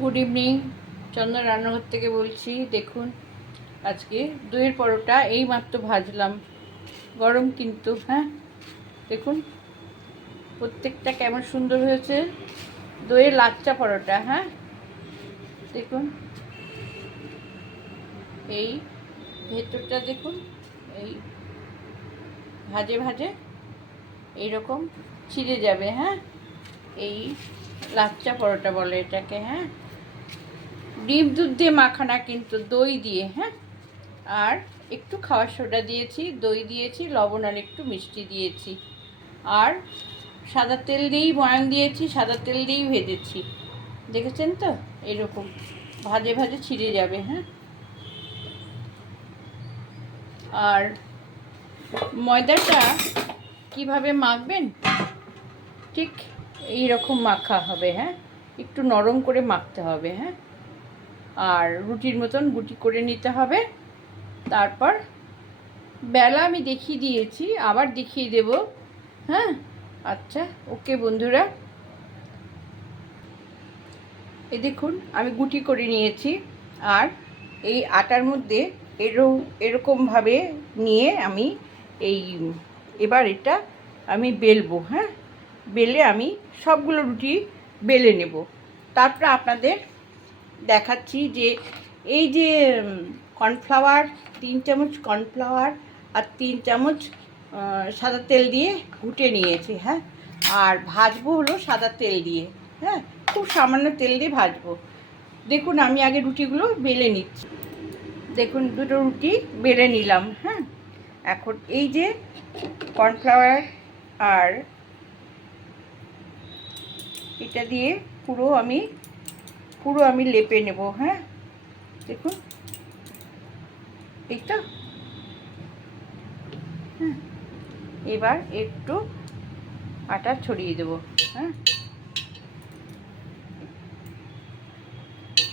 Good evening চন্দন রান্নাঘর থেকে বলছি, দেখুন, আজকে দইয়ের পরোটা এই মাত্র ভাজলাম। গরম কিন্তু হ্যাঁ? দেখুন, প্রত্যেকটা কেমন সুন্দর হয়েছে। দইয়ের লাচ্চা পরোটা হ্যাঁ? দেখুন, এই ভেতরটা দেখুন, এই ভাজে ভাজে এইরকম ছিঁড়ে যাবে হ্যাঁ? এই লাচ্চা পরোটা বলে এটাকে হ্যাঁ? ডিম দুধ দিয়ে মাখানা কিন্তু দই দিয়ে হ্যাঁ? আর একটু খাওয়ার সোডা দিয়েছি, দই দিয়েছি, লবণ আর একটু মিষ্টি দিয়েছি। আর সাদা তেল দিয়েই ময়ান দিয়েছি, সাদা তেল দিয়েই ভেজেছি। দেখেছেন তো? এরকম ভাজে ভাজে ছিঁড়ে যাবে হ্যাঁ? আর ময়দাটা কীভাবে মাখবেন? ঠিক এই রকম মাখা হবে হ্যাঁ? একটু নরম করে মাখতে হবে হ্যাঁ? আর রুটির মতন গুটি করে নিতে হবে। তারপর বেলা আমি দেখিয়ে দিয়েছি, আবার দেখিয়ে দেব। হ্যাঁ? আচ্ছা ওকে বন্ধুরা। এই দেখুন, আমি গুটি করে নিয়েছি। আর এই আটার মধ্যে এরো, এরকমভাবে নিয়ে আমি এই, এবার এটা আমি বেলবো হ্যাঁ? বেলে আমি সবগুলো রুটি বেলে নেব। তারপর আপনাদের দেখাচ্ছি যে এই যে কর্নফ্লাওয়ার তিন চামচ কর্নফ্লাওয়ার আর তিন চামচ সাদা তেল দিয়ে ঘুটে নিয়েছি হ্যাঁ? আর ভাজবো হলো সাদা তেল দিয়ে হ্যাঁ? খুব সামান্য তেল দিয়ে ভাজবো। দেখুন, আমি আগে রুটিগুলো বেলে নিচ্ছি। দেখুন, দুটো রুটি বেলে নিলাম হ্যাঁ? এখন এই যে কর্নফ্লাওয়ার আর এটা দিয়ে পুরো আমি পুরো আমি লেপে নেব হ্যাঁ? দেখুন। এই তো হ্যাঁ। এবার একটু আটা ছড়িয়ে দেব হ্যাঁ?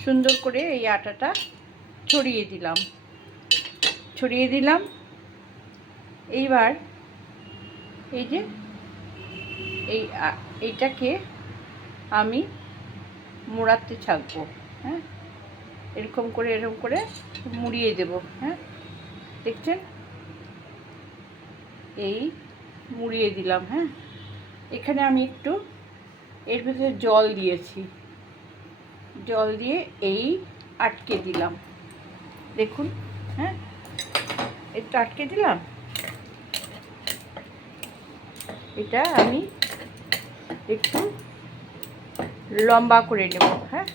সুন্দর করে এই আটাটা ছড়িয়ে দিলাম। ছড়িয়ে দিলাম। এইবার এই যে এই এইটাকে আমি মোড়াতে থাকব হ্যাঁ? এরকম করে এরকম করে মুড়িয়ে দেব হ্যাঁ? দেখছেন? এই মুড়িয়ে দিলাম হ্যাঁ? এখানে আমি একটু এর ভেতরে জল দিয়েছি। জল দিয়ে এই আটকে দিলাম। দেখুন হ্যাঁ? একটু আটকে দিলাম? এটা আমি একটু লম্বা করে নেব হ্যাঁ?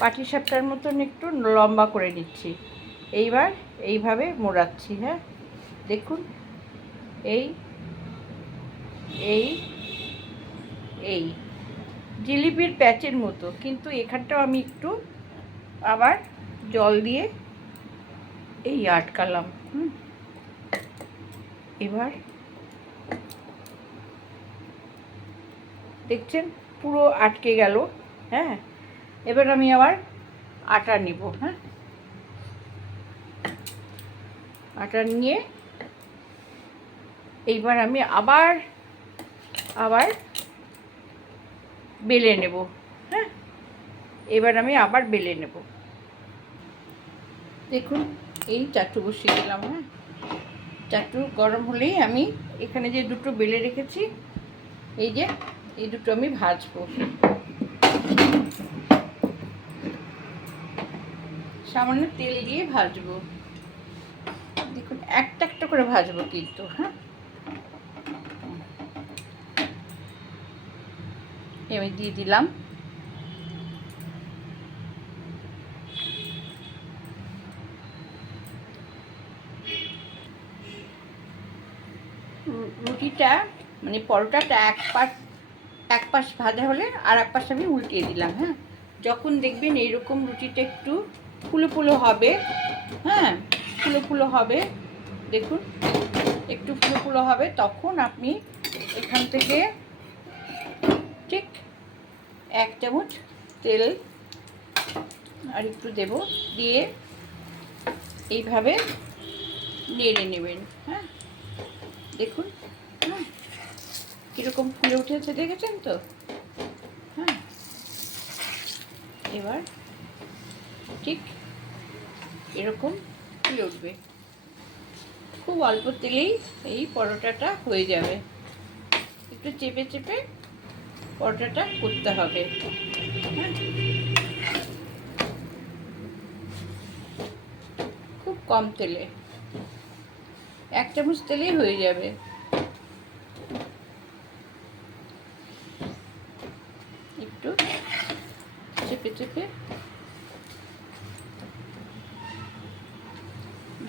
পাটি সাপটার মতন একটু লম্বা করে নিচ্ছি। এইবার এইভাবে মোড়াচ্ছি হ্যাঁ? দেখুন, এই এই এই। জিলিপির প্যাচের মতো, কিন্তু এখানটাও আমি একটু আবার জল দিয়ে এই আটকালাম, হুম? এবার দেখছেন পুরো আটকে গেল হ্যাঁ? এবার আমি আবার আটা নিব হ্যাঁ? আটা নিয়ে এইবার আমি আবার আবার বেলে নেব হ্যাঁ? এবার আমি আবার বেলে নেব। দেখুন, এই চাটু বসিয়ে দিলাম হ্যাঁ? চাটু গরম হলেই আমি এখানে যে দুটো বেলে রেখেছি, এই যে, এই দুটো আমি ভাজবো। সামান্য তেল দিয়ে ভাজবো। দেখুন, একটা একটা করে ভাজবো কিন্তু হ্যাঁ? আমি দিয়ে দিলাম। রুটিটা মানে পরোটাটা এক পাশ এক পাশ ভাজা হলে আর এক পাশ আমি উল্টিয়ে দিলাম হ্যাঁ? যখন দেখবেন এইরকম রুটিটা একটু ফুলো ফুলো হবে হ্যাঁ? ফুলো ফুলো হবে, দেখুন, একটু ফুলো ফুলো হবে, তখন আপনি এখান থেকে ঠিক এক চামচ তেল আর একটু দেব, দিয়ে এইভাবে নেড়ে নেবেন হ্যাঁ? দেখুন। হ্যাঁ কীরকম ফুলে উঠেছে, দেখেছেন তো? হ্যাঁ এবার ঠিক এরকম ফুলে উঠবে। খুব অল্প তেলেই এই পরোটাটা হয়ে যাবে। একটু চেপে চেপে পরোটাটা করতে হবে। হ্যাঁ খুব কম তেলে। এক চামচ তেলেই হয়ে যাবে। একটু চেপে চেপে।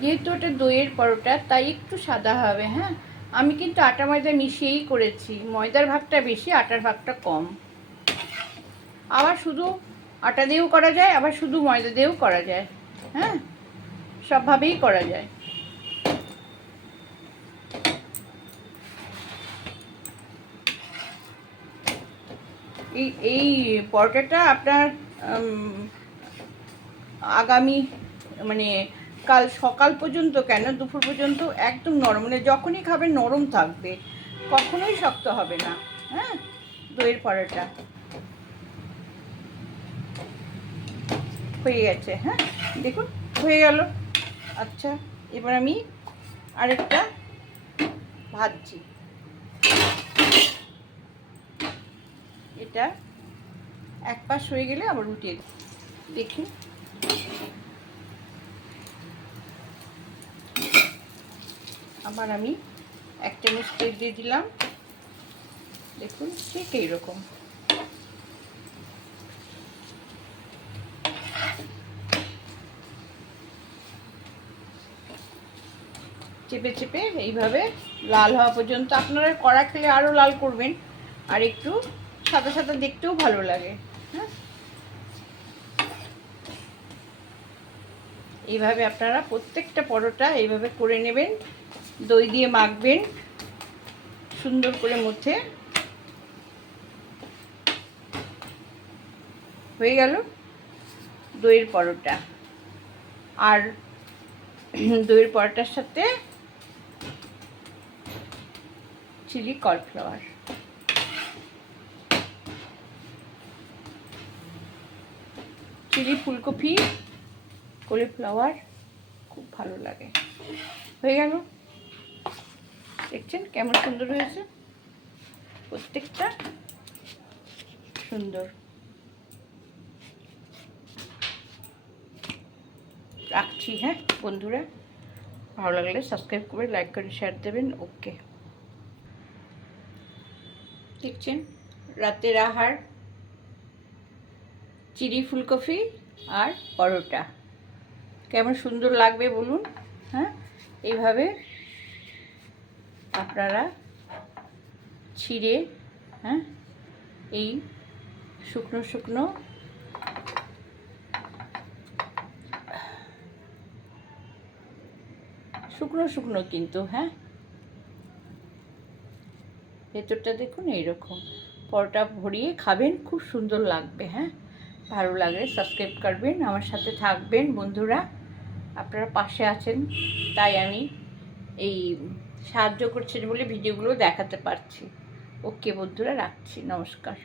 যেহেতু ওটা দইয়ের পরোটা, তাই একটু সাদা হবে হ্যাঁ? আমি কিন্তু আটা ময়দা মিশিয়েই করেছি। ময়দার ভাগটা বেশি, আটার ভাগটা কম। আবার শুধু আটা দিয়েও করা যায়, আবার শুধু ময়দা দিয়েও করা যায় হ্যাঁ? সবভাবেই করা যায়। এই এই পরোটাটা আপনার আগামী মানে কাল সকাল পর্যন্ত কেন? দুপুর পর্যন্ত একদম নরম। মানে যখনই খাবে নরম থাকবে। কখনোই শক্ত হবে না। হ্যাঁ? দইয়ের পরোটা। হয়ে গেছে হ্যাঁ? দেখুন, হয়ে গেল। আচ্ছা এবার আমি আরেকটা ভাজছি। এটা এক পাশ হয়ে গেলে আবার উঠিয়ে। দেখি। আবার আমি এক চামচ তেল দিয়ে দিলাম। দেখুন, ঠিক এইরকম। চেপে চেপে এইভাবে লাল হওয়া পর্যন্ত। আপনারা কড়া খেলে আরও লাল করবেন। আর একটু সাদা সাদা দেখতেও ভালো লাগে হ্যাঁ? এইভাবে আপনারা প্রত্যেকটা পরোটা এইভাবে করে নেবেন, দই দিয়ে মাখবেন, সুন্দর করে মুছে। হয়ে গেল দইয়ের পরোটা। আর দইয়ের পরোটার সাথে চিলি কর্নফ্লাওয়ার। চিলি ফুলকপি, কলিফ্লাওয়ার, খুব ভালো লাগে। হয়ে গেল। দেখছেন কেমন সুন্দর হয়েছে? প্রত্যেকটা সুন্দর। রাখছি হ্যাঁ বন্ধুরা। ভালো লাগলে সাবস্ক্রাইব করে লাইক করে শেয়ার দেবেন। ওকে দেখছেন? রাতের আহার। চিলি ফুলকপি আর পরোটা। কেমন সুন্দর লাগবে বলুন? হ্যাঁ? এইভাবে আপনারা ছিঁড়ে হ্যাঁ? এই শুকনো শুকনো শুকনো শুকনো কিন্তু হ্যাঁ? ভেতরটা দেখুন এইরকম। পরোটা ভরিয়ে খাবেন, খুব সুন্দর লাগবে হ্যাঁ? ভালো লাগে সাবস্ক্রাইব করবেন, আমার সাথে থাকবেন বন্ধুরা। আপনারা পাশে আছেন, তাই আমি এই সাহায্য করছেন বলে ভিডিওগুলো দেখাতে পারছি। ওকে বন্ধুরা, রাখছি, নমস্কার।